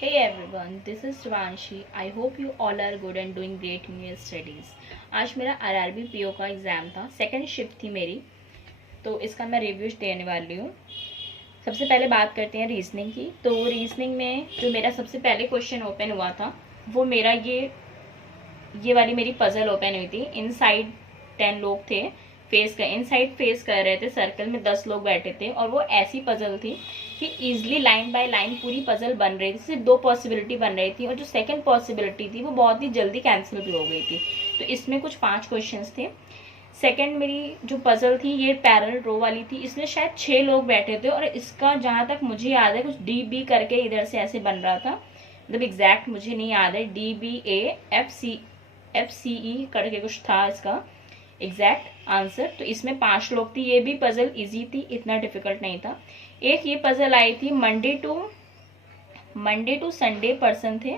Hey everyone, this is Shivanshi. I hope you all are good and doing great in your studies. आज मेरा RRB PO का exam था, second shift थी मेरी, तो इसका मैं रिव्यूज देने वाली हूँ। सबसे पहले बात करते हैं रीजनिंग की। तो रीजनिंग में जो मेरा सबसे पहले क्वेश्चन ओपन हुआ था वो मेरा ये वाली मेरी पजल ओपन हुई थी। इनसाइड 10 लोग थे, इनसाइड फेस कर रहे थे, सर्कल में 10 लोग बैठे थे और वो ऐसी पजल थी कि इजिली लाइन बाय लाइन पूरी पजल बन रही थी। सिर्फ 2 पॉसिबिलिटी बन रही थी और जो सेकंड पॉसिबिलिटी थी वो बहुत ही जल्दी कैंसिल भी हो गई थी। तो इसमें कुछ 5 क्वेश्चंस थे। सेकंड मेरी जो पजल थी ये पैरेलल रो वाली थी, इसमें शायद 6 लोग बैठे थे और इसका जहाँ तक मुझे याद है कुछ डी बी करके इधर से ऐसे बन रहा था, मतलब एग्जैक्ट मुझे नहीं याद है, DBA करके कुछ था इसका एग्जैक्ट आंसर। तो इसमें 5 लोग थी, ये भी पजल इजी थी, इतना डिफिकल्ट नहीं था। एक ये पजल आई थी मंडे टू संडे पर्सन थे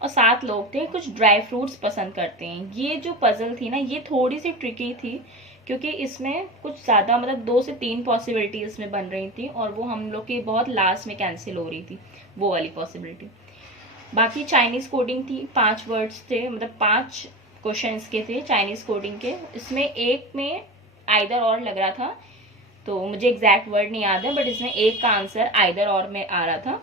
और 7 लोग थे, कुछ ड्राई फ्रूट्स पसंद करते हैं। ये जो पजल थी ना ये थोड़ी सी ट्रिकी थी क्योंकि इसमें कुछ ज़्यादा मतलब 2 से 3 पॉसिबिलिटी इसमें बन रही थी और वो हम लोग की बहुत लास्ट में कैंसिल हो रही थी वो वाली पॉसिबिलिटी। बाकी चाइनीज़ कोडिंग थी, 5 वर्ड्स थे, मतलब 5 क्वेश्चंस के थे चाइनीज़ कोडिंग के। इसमें एक में आइदर और लग रहा था, तो मुझे एग्जैक्ट वर्ड नहीं याद है, बट इसमें एक का आंसर आइदर और में आ रहा था।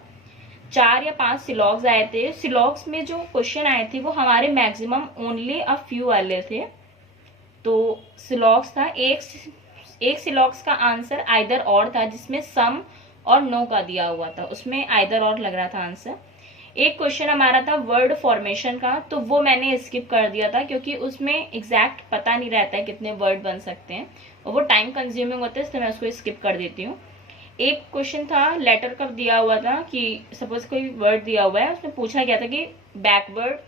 4 या 5 सिलॉग्स आए थे। सिलॉग्स में जो क्वेश्चन आए थे वो हमारे मैक्सिमम ओनली अ फ्यू वाले थे। तो सिलॉग्स था, एक सिलॉग्स का आंसर आइदर और था जिसमें सम और नो का दिया हुआ था, उसमें आइदर और लग रहा था आंसर। एक क्वेश्चन हमारा था वर्ड फॉर्मेशन का, तो वो मैंने स्किप कर दिया था क्योंकि उसमें एग्जैक्ट पता नहीं रहता है कितने वर्ड बन सकते हैं और वो टाइम कंज्यूमिंग होता है, इसलिए मैं उसको स्किप कर देती हूँ। एक क्वेश्चन था लेटर का दिया हुआ था कि सपोज कोई वर्ड दिया हुआ है, उसमें पूछा गया था कि बैकवर्ड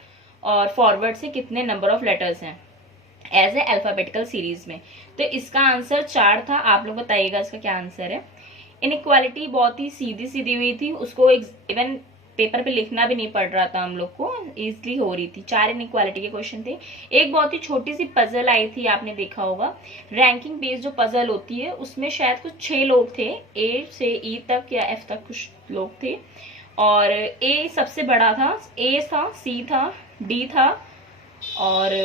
और फॉरवर्ड से कितने नंबर ऑफ लेटर्स हैं एज ए अल्फाबेटिकल सीरीज में। तो इसका आंसर 4 था। आप लोग बताइएगा इसका क्या आंसर है। इनइक्वालिटी बहुत ही सीधी सीधी हुई थी, उसको इवन पेपर पे लिखना भी नहीं पड़ रहा था, हम लोग को इजली हो रही थी। 4 इनइक्वालिटी के क्वेश्चन थे। एक बहुत ही छोटी सी पजल आई थी, आपने देखा होगा रैंकिंग बेस्ड जो पजल होती है उसमें शायद कुछ 6 लोग थे, ए से ई तक या एफ तक कुछ लोग थे और ए सबसे बड़ा था, ए था, सी था, डी था और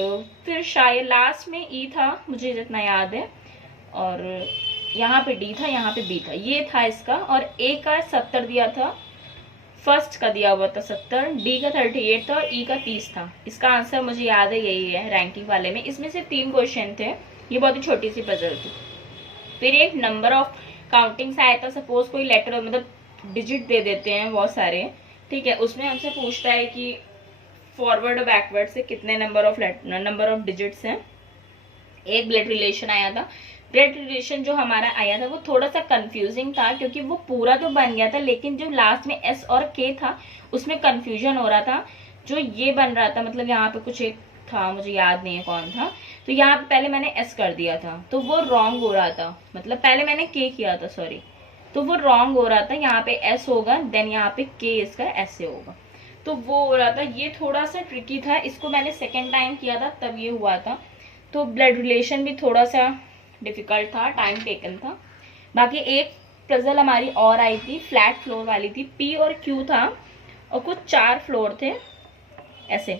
फिर शायद लास्ट में ई था, मुझे जितना याद है, और यहाँ पे डी था, यहाँ पे बी था, ये था इसका। और ए का 70 दिया था, फर्स्ट का दिया हुआ था 70, डी का 38 था और ई का 30 था। इसका आंसर मुझे याद है यही है रैंकिंग वाले में। इसमें से 3 क्वेश्चन थे, ये बहुत ही छोटी सी पजल थी। फिर एक नंबर ऑफ काउंटिंग्स आया था, सपोज कोई लेटर मतलब डिजिट दे देते हैं बहुत सारे, ठीक है, उसमें हमसे पूछता है कि फॉरवर्ड और बैकवर्ड से कितने नंबर ऑफ डिजिट्स हैं। एक ब्लड रिलेशन आया था। ब्लड रिलेशन जो हमारा आया था वो थोड़ा सा कंफ्यूजिंग था क्योंकि वो पूरा तो बन गया था लेकिन जो लास्ट में एस और के था उसमें कंफ्यूजन हो रहा था। जो ये बन रहा था मतलब यहाँ पे कुछ एक था, मुझे याद नहीं है कौन था, तो यहाँ पे पहले मैंने एस कर दिया था तो वो रॉन्ग हो रहा था, मतलब पहले मैंने के किया था सॉरी, तो वो रॉन्ग हो रहा था। यहाँ पे एस होगा देन यहाँ पे के इसका ऐसे होगा, तो वो हो रहा था। ये थोड़ा सा ट्रिकी था, इसको मैंने सेकेंड टाइम किया था तब ये हुआ था। तो ब्लड रिलेशन भी थोड़ा सा डिफिकल्ट था, टाइम टेकन था। बाकी एक पजल हमारी और आई थी, फ्लैट फ्लोर वाली थी, पी और क्यू था और कुछ 4 फ्लोर थे ऐसे,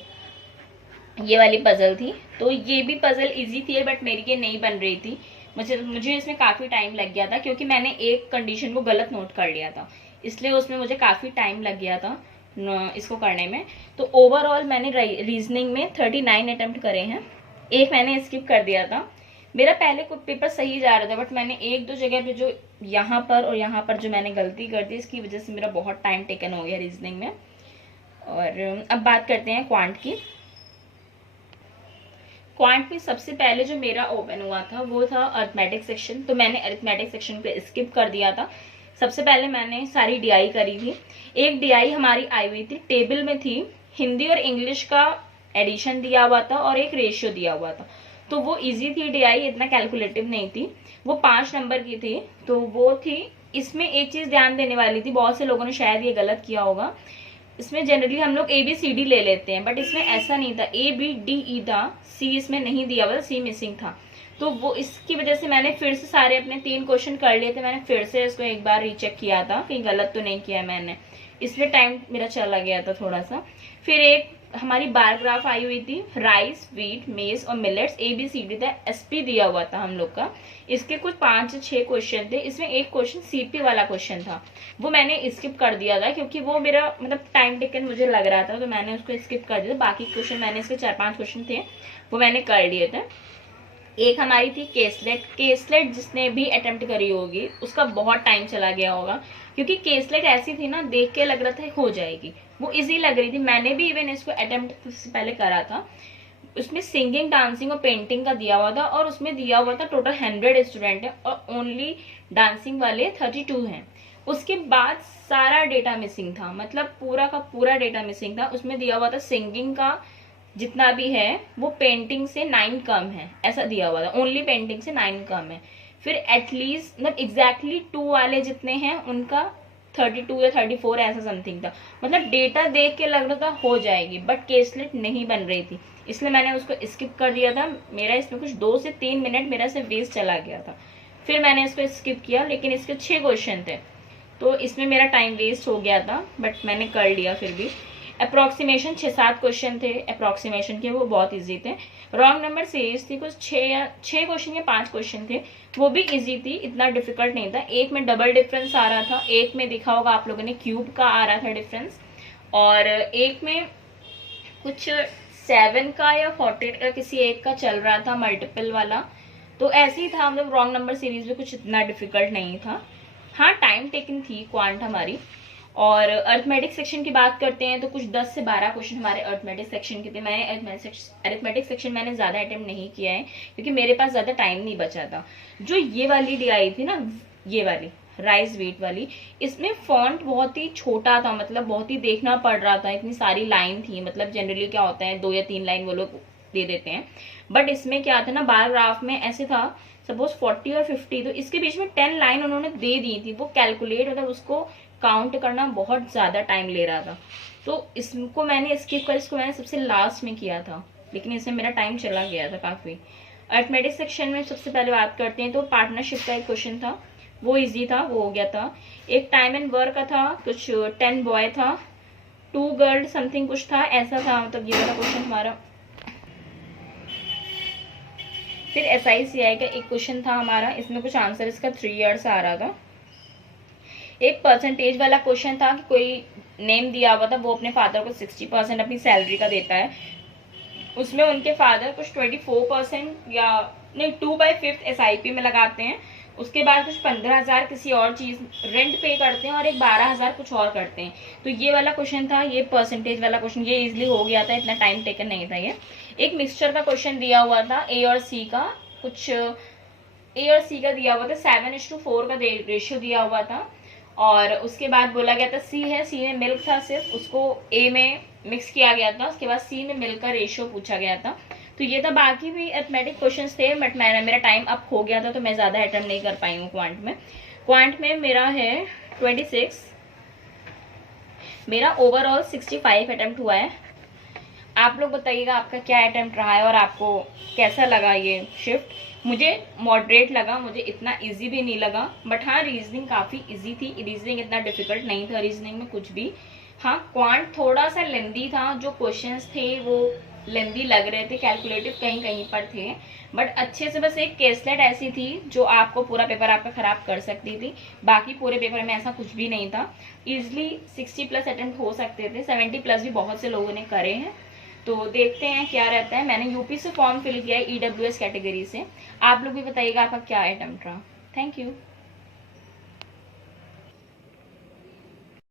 ये वाली पजल थी। तो ये भी पजल इजी थी बट मेरी ये नहीं बन रही थी, मुझे इसमें काफ़ी टाइम लग गया था क्योंकि मैंने एक कंडीशन को गलत नोट कर लिया था, इसलिए उसमें मुझे काफ़ी टाइम लग गया था इसको करने में। तो ओवरऑल मैंने रीजनिंग में 39 अटेम्प्ट करे हैं, एक मैंने स्किप कर दिया था। मेरा पहले कुछ पेपर सही जा रहा था बट मैंने 1-2 जगह पे जो यहाँ पर और यहाँ पर जो मैंने गलती कर दी इसकी वजह से मेरा बहुत टाइम टेकन हो गया रीजनिंग में। और अब बात करते हैं क्वांट की। क्वांट में सबसे पहले जो मेरा ओपन हुआ था वो था अरिथमेटिक सेक्शन, तो मैंने अरिथमेटिक सेक्शन पे स्किप कर दिया था। सबसे पहले मैंने सारी डीआई करी थी। एक डीआई हमारी आई हुई थी, टेबल में थी, हिंदी और इंग्लिश का एडिशन दिया हुआ था और एक रेशियो दिया हुआ था, तो वो इजी थी डीआई, इतना कैलकुलेटिव नहीं थी। वो 5 नंबर की थी, तो वो थी। इसमें एक चीज ध्यान देने वाली थी, बहुत से लोगों ने शायद ये गलत किया होगा, इसमें जनरली हम लोग ABCD ले लेते हैं बट इसमें ऐसा नहीं था, ABDE था, C इसमें नहीं दिया हुआ था, C मिसिंग था। तो वो इसकी वजह से मैंने फिर से सारे अपने 3 क्वेश्चन कर लिए थे, मैंने फिर से इसको एक बार रीचेक किया था कहीं गलत तो नहीं किया मैंने, इसमें टाइम मेरा चला गया था थोड़ा सा। फिर एक हमारी बार ग्राफ आई हुई थी, राइस, व्हीट, मेज और मिलेट्स, ABCD था, SP दिया हुआ था हम लोग का। इसके कुछ 5 से 6 क्वेश्चन थे। इसमें एक क्वेश्चन CP वाला क्वेश्चन था, वो मैंने स्किप कर दिया था क्योंकि वो मेरा मतलब टाइम टेकन मुझे लग रहा था, तो मैंने उसको स्किप कर दिया। बाकी क्वेश्चन मैंने इसके 4-5 क्वेश्चन थे वो मैंने कर लिए थे। एक हमारी थी केसलेट जिसने भी अटेम्प्ट करी होगी उसका बहुत टाइम चला गया होगा, क्योंकि केसलेट ऐसी थी ना, देख के लग रहा था हो जाएगी, वो इजी लग रही थी। मैंने भी इवन इसको अटेम्प्ट से पहले करा था। उसमें सिंगिंग, डांसिंग और पेंटिंग का दिया हुआ था, और उसमें दिया हुआ था टोटल 100 स्टूडेंट है और ओनली डांसिंग वाले 32 हैं। उसके बाद सारा डेटा मिसिंग था, मतलब पूरा का पूरा डेटा मिसिंग था। उसमें दिया हुआ था सिंगिंग का जितना भी है वो पेंटिंग से 9 कम है, ऐसा दिया हुआ था, ओनली पेंटिंग से 9 कम है। फिर एटलीस्ट मतलब एग्जैक्टली 2 वाले जितने हैं उनका 32 या 34 ऐसा समथिंग था। मतलब डेटा देख के लग रहा था हो जाएगी, बट केसलेट नहीं बन रही थी, इसलिए मैंने उसको स्किप कर दिया था। मेरा इसमें कुछ 2 से 3 मिनट मेरा से वेस्ट चला गया था, फिर मैंने इसको स्किप किया। लेकिन इसके 6 क्वेश्चन थे तो इसमें मेरा टाइम वेस्ट हो गया था, बट मैंने कर लिया फिर भी। अप्रोक्सीमेशन 6-7 क्वेश्चन थे अप्रोक्सीमेशन के, वो बहुत इजी थे। रॉन्ग नंबर सीरीज थी कुछ 6 क्वेश्चन या 5 क्वेश्चन थे, वो भी इजी थी, इतना डिफिकल्ट नहीं था। एक में डबल डिफरेंस आ रहा था, एक में दिखा होगा आप लोगों ने क्यूब का आ रहा था डिफरेंस, और एक में कुछ 7 का या 14 का किसी एक का चल रहा था मल्टीपल वाला। तो ऐसे ही था, मतलब रॉन्ग नंबर सीरीज में कुछ इतना डिफिकल्ट नहीं था। हाँ, टाइम टेकिंग थी क्वांट हमारी। और अर्थमेटिक सेक्शन की बात करते हैं तो कुछ 10 से 12 क्वेश्चन हमारे अर्थमेटिक सेक्शन के थे। मैंने अर्थमेटिक सेक्शन मैंने ज़्यादा अटेम्प्ट नहीं किया है क्योंकि मेरे पास ज़्यादा टाइम नहीं बचा था। जो ये वाली डी आई थी ना, ये वाली राइस वेट वाली, इसमें फॉन्ट बहुत ही छोटा था, मतलब बहुत ही देखना पड़ रहा था, इतनी सारी लाइन थी। मतलब जनरली क्या होता है 2 या 3 लाइन वो लोग दे देते हैं, बट इसमें क्या था ना, बार ग्राफ में ऐसे था सपोज 40 और 50, तो इसके बीच में 10 लाइन उन्होंने दे दी थी। वो कैलकुलेट मतलब उसको काउंट करना बहुत ज्यादा टाइम ले रहा था, तो इसको मैंने स्किप कर, इसको मैंने सबसे लास्ट में किया था, लेकिन इसमें मेरा टाइम चला गया था काफी। अर्थमेटिक सेक्शन में सबसे पहले बात करते हैं तो पार्टनरशिप का एक क्वेश्चन था, वो इजी था, वो हो गया था। एक टाइम एंड वर्क का था, कुछ 10 बॉय था 2 गर्ल समथिंग कुछ था, ऐसा था, मतलब ये वाला क्वेश्चन हमारा। फिर SICI का एक क्वेश्चन था हमारा, इसमें कुछ आंसर इसका 3 इयर्स आ रहा था। एक परसेंटेज वाला क्वेश्चन था कि कोई नेम दिया हुआ था, वो अपने फादर को 60% अपनी सैलरी का देता है, उसमें उनके फादर कुछ 24% या नहीं 2/5 SIP में लगाते हैं। उसके बाद कुछ 15,000 किसी और चीज रेंट पे करते हैं और एक 12,000 कुछ और करते हैं। तो ये वाला क्वेश्चन था, ये परसेंटेज वाला क्वेश्चन, ये इजिली हो गया था, इतना टाइम टेकन नहीं था ये। एक मिक्सचर का क्वेश्चन दिया हुआ था A और C का, कुछ A और C का दिया हुआ था, 7:4 का रेशियो दिया हुआ था। और उसके बाद बोला गया था C है, C में मिल्क था सिर्फ, उसको A में मिक्स किया गया था। उसके बाद C में मिल्क का रेशियो पूछा गया था। तो ये था, बाकी भी अर्थमेटिक क्वेश्चंस थे, बट मेरा टाइम अप हो गया था तो मैं ज़्यादा अटेम्प्ट नहीं कर पाई हूँ क्वांट में मेरा है 26, मेरा ओवरऑल 65 अटेम्प्ट हुआ है। आप लोग बताइएगा आपका क्या अटेम्प्ट रहा है और आपको कैसा लगा ये शिफ्ट। मुझे मॉडरेट लगा, मुझे इतना इजी भी नहीं लगा, बट हाँ रीजनिंग काफ़ी इजी थी, रीजनिंग इतना डिफिकल्ट नहीं था रीजनिंग में कुछ भी। हाँ, क्वांट थोड़ा सा लेंदी था, जो क्वेश्चंस थे वो लेंदी लग रहे थे, कैलकुलेटिव कहीं कहीं पर थे, बट अच्छे से बस एक केसलेट ऐसी थी जो आपको पूरा पेपर आपका खराब कर सकती थी, बाकी पूरे पेपर में ऐसा कुछ भी नहीं था। इजिली 60+ अटेम्प्ट हो सकते थे, 70+ भी बहुत से लोगों ने करे हैं। तो देखते हैं क्या रहता है। मैंने यूपी से फॉर्म फिल किया है EWS कैटेगरी से, आप लोग भी बताइएगा आपका क्या अटेम्प्ट रहा। Thank you.